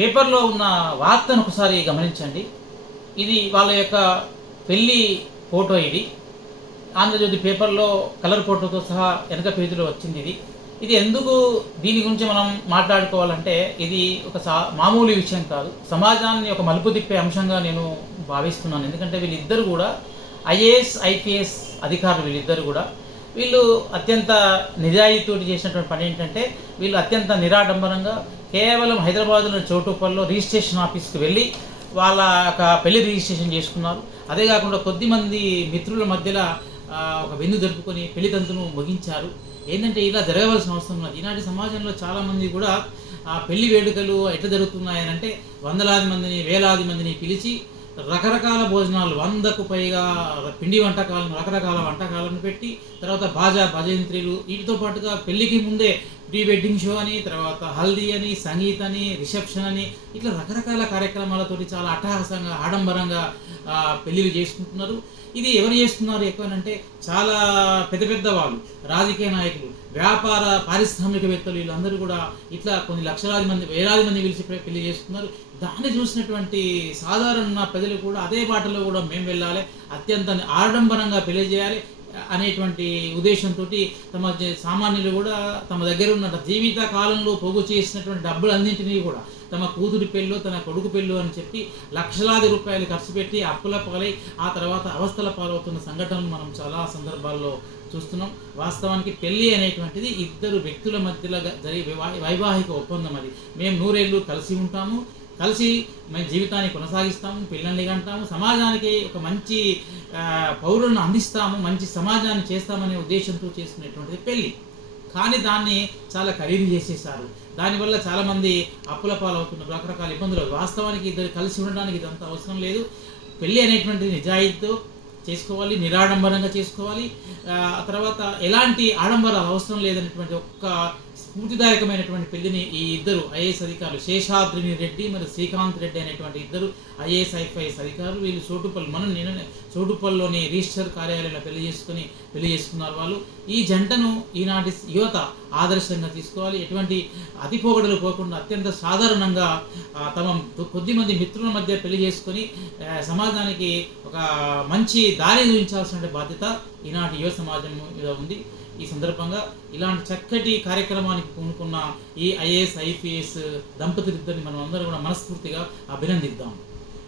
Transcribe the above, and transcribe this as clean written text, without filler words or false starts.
పేపర్‌లో ఉన్న వార్తను ఒకసారి గమనించండి. ఇది వాళ్ళ యొక్క పెళ్లి ఫోటో ఇది. ఆంధ్రజ్యోతి పేపర్‌లో కలర్ ఫోటోతో సహా వెనక పేజీలో వచ్చిందిది. ఇది ఎందుకు దీని గురించి మనం మాట్లాడుకోవాలంటే, ఇది ఒక మామూలు విషయం కాదు. సమాజాన్ని ఒక మలుపు తిప్పే అంశంగా నేను భావిస్తున్నాను. ఎందుకంటే వీళ్ళిద్దరూ గూడా ఐఏఎస్, ఐపీఎస్ అధికారులు వీళ్ళిద్దరూ గూడా. వీళ్ళు అత్యంత నిజాయితీతోటి చేసినటువంటి పనేంటంటే, వీళ్ళు అత్యంత నిరాడంబరంగా కేవలం హైదరాబాద్‌లోని చౌటుప్పల్లో రిజిస్ట్రేషన్ ఆఫీస్‌కి వెళ్ళి, వాళ్ళ యొక్క పెళ్లి రిజిస్ట్రేషన్ చేసుకున్నారు. అదే గాకుండా కొద్దిమంది మిత్రుల మధ్యల ఒక విందు జరుపుకొని పెళ్లి తంతును ముగించారు. ఏందంటే ఇలా జరగవలసిన అవసరం ఉన్నది. ఈనాటి సమాజంలో చాలామంది కూడా పెళ్లి వేడుకలు ఎట్లా జరుగుతున్నాయనంటే, వందలాది మందిని, వేలాది మందిని పిలిచి రకరకాల భోజనాలు 100కు పైగా పిండి వంటకాలను, రకరకాల వంటకాలను పెట్టి, తర్వాత భజంత్రీలు వీటితో పాటుగా పెళ్ళికి ముందే ప్రీ వెడ్డింగ్ షో అని, తర్వాత హల్దీ అని, సంగీత్ అని, రిసెప్షన్ అని, ఇట్లా రకరకాల కార్యక్రమాలతోటి చాలా అట్టహాసంగా, ఆడంబరంగా పెళ్ళిళ్ళు చేసుకుంటున్నారు. ఇది ఎవరు చేస్తున్నారు ఎక్కువనంటే, చాలా పెద్ద పెద్ద వాళ్ళు, రాజకీయ నాయకులు, వ్యాపార పారిశ్రామికవేత్తలు, వీళ్ళందరూ కూడా ఇట్లా కొన్ని లక్షలాది మంది, వేలాది మంది పిలిచి పెళ్లి చేస్తున్నారు. దాన్ని చూసినటువంటి సాధారణ ప్రజలు కూడా అదే బాటలో కూడా మేము వెళ్ళాలి, అత్యంత ఆడంబరంగా పెళ్లి చేయాలి అనేటువంటి ఉద్దేశంతో తమ సామాన్యులు కూడా తమ దగ్గర ఉన్న జీవిత కాలంలో పోగు చేసినటువంటి డబ్బులన్నింటినీ కూడా తమ కూతురి పెళ్ళో, తన కొడుకు పెళ్ళో అని చెప్పి లక్షలాది రూపాయలు ఖర్చు పెట్టి అప్పుల పాలై ఆ తర్వాత అవస్థల పాలవుతున్న సంఘటనలు మనం చాలా సందర్భాల్లో చూస్తున్నాం. వాస్తవానికి పెళ్ళి అనేటువంటిది ఇద్దరు వ్యక్తుల మధ్యలో జరిగే వైవాహిక ఒప్పందం. అది మేము 100 ఏళ్ళు కలిసి ఉంటాము, కలిసి మేము జీవితాన్ని కొనసాగిస్తాము, పిల్లల్ని కంటాము, సమాజానికి ఒక మంచి పౌరులను అందిస్తాము, మంచి సమాజాన్ని చేస్తామనే ఉద్దేశంతో చేసుకునేటువంటిది పెళ్ళి. కానీ దాన్ని చాలా ఖరీదు చేసేసారు. దానివల్ల చాలామంది అప్పుల పాలవుతున్నారు, రకరకాల ఇబ్బందులు. వాస్తవానికి ఇద్దరు కలిసి ఉండడానికి ఇదంతా అవసరం లేదు. పెళ్ళి అనేటువంటిది నిజాయితీతో చేసుకోవాలి, నిరాడంబరంగా చేసుకోవాలి. ఆ తర్వాత ఎలాంటి ఆడంబరాలు అవసరం లేదనేటువంటి ఒక్క స్ఫూర్తిదాయకమైనటువంటి పెళ్లిని ఈ ఇద్దరు ఐఏఎస్ అధికారులు, శేషాద్రిని రెడ్డి మరియు శ్రీకాంత్ రెడ్డి అనేటువంటి ఇద్దరు ఐఏఎస్, ఐపీఎస్ అధికారులు, వీళ్ళు చోటుపల్లిలోని రిజిస్టర్ కార్యాలయంలో పెళ్లి చేసుకున్నారు. వాళ్ళు ఈ జంటను ఈనాటి యువత ఆదర్శంగా తీసుకోవాలి. ఎటువంటి అతిపోగడలు పోకుండా అత్యంత సాధారణంగా తమ కొద్దిమంది మిత్రుల మధ్య పెళ్లి చేసుకొని సమాజానికి ఒక మంచి దారి చూపించాల్సిన బాధ్యత ఈనాటి యువ సమాజం మీద ఉంది. ఈ సందర్భంగా ఇలాంటి చక్కటి కార్యక్రమానికి పూనుకున్న ఈ ఐఏఎస్, ఐపీఎస్ దంపతులిద్దరిని మనం అందరం కూడా మనస్ఫూర్తిగా అభినందిద్దాం.